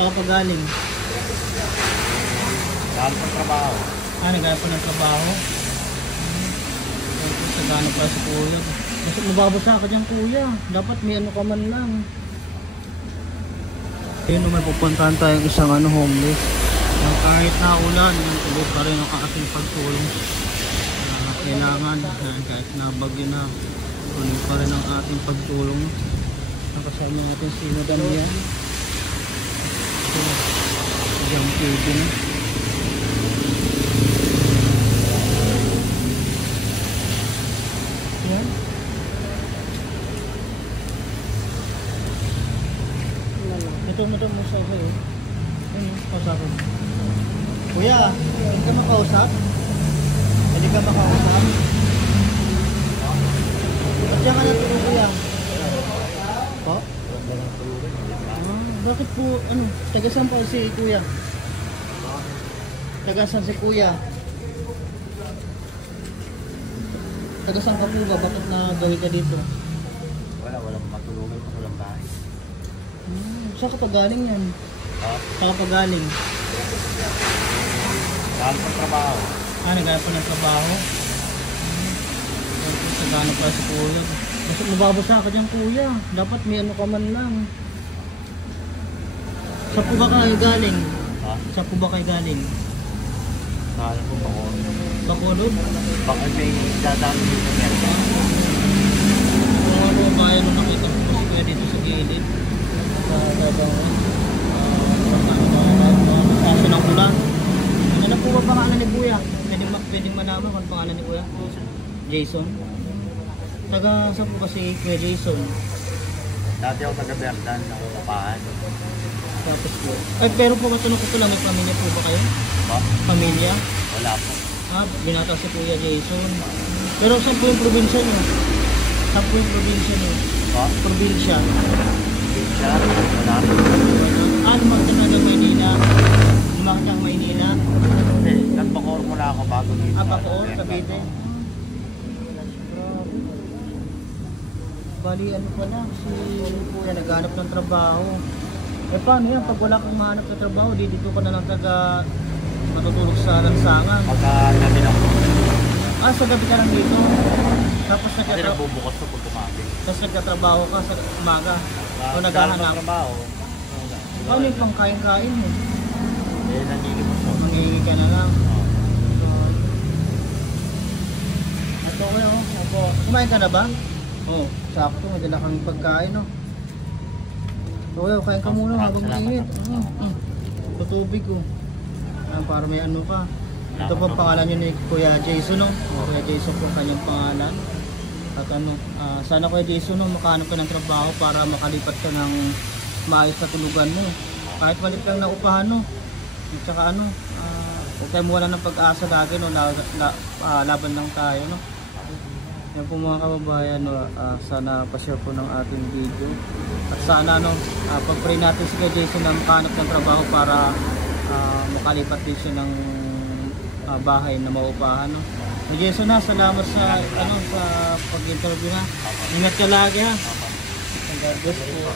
Saka pa galing. Galing sa trabaho. Naghanap pa ng trabaho. Naghanap pa si kuya. Kasi mababasa ka dyan kuya. Dapat may ano ka man lang. Ayun, may pupuntahan tayong isang homeless. Kahit na ulan, tuloy pa rin ang ating pagtulong. Kailangan, kahit na bagyo na, tuloy pa rin ang ating pagtulong. Nakasama natin si Madam yan. Jam TV na. Yan. Ito mo sa ako eh. Ano, kausapin. Kuya, hindi ka makausap? Hindi ka makausap? Ba't siya ka natulog kuya? Po? Bakit po, tagasan pa si kuya? Tagasan si kuya? Tagasan ka po ba? Bakit nagawi ka dito? Walang matulugan ko, walang bahay. Saan ka pa galing yan? Saan ka pa galing? Galing sa trabaho. Naghanap pa ng trabaho? Naghanap pa si kuya. Kasi mababasa ka dyan kuya. Dapat may ano ka man lang. Saan po ba kayo galing? Saan po ba kayo galing? Saan po Bacolod? Bacolod? Baka may dadami dito meron. Kung bayan nung nakita ko si kuya dito sa gilid. Kaso ng ulan. Ano po ba pangalan ni kuya? Pwedeng malaman kung pangalan ni kuya? Jason? Taga saan po kasi kuya Jason? Dati ako taga Berdan, ako kapahan. Tapos po. Pero po matanong ko po lang, may pamilya po ba kayo? Pamilya? Wala po. Binata si kuya Jason. Pero saan po yung probinsya nyo? Saan po yung probinsya nyo? Probinsya? Probinsya? Wala po. Lumakit na ng Maynila? Lumakit ng Maynila? Hindi, nag-Bacoor muna ako bago dito. Bacoor, Cavite? Bali, pala, si kuya naghanap ng trabaho. Paano yan? Pag wala kang mahanap ng trabaho, dito ka na lang matutulog sa lansangan. Pagka gabi lang po. Sa gabi ka lang dito. Tapos Kasi nabubukas ko pag kumabi. Tapos nagkatrabaho ka sa umaga. O naghahanap. Trabaho. Ano yung pang kain-kain mo? Nangingimos ko. Mangingi ka na lang. Ito kayo, kumain ka na ba? Oo. Sakto, may dala kami pagkain, no? So, kain ka muna habang mainit. Tutubig ko. Para may ano ka. Ito po pangalan nyo ni Kuya Jason, no? Kuya Jason po kanyang pangalan. At sana Kuya Jason, no, makahanap ka ng trabaho para makalipat ka ng maayos na tulugan mo. Kahit malit lang na upahan, no? At saka huwag tayo mawala ng pag-asa lagi, no? Laban lang tayo, no? Yan po mga kababayan, no? Sana pa-share po ng ating video. At sana pag-pray natin si Kuya Jason na makahanap ng trabaho para makalipat din siya ng bahay na maupahan, no? Kuya Jason, salamat sa sa pag-interview na. Ingat ka lagi, ha. God bless po.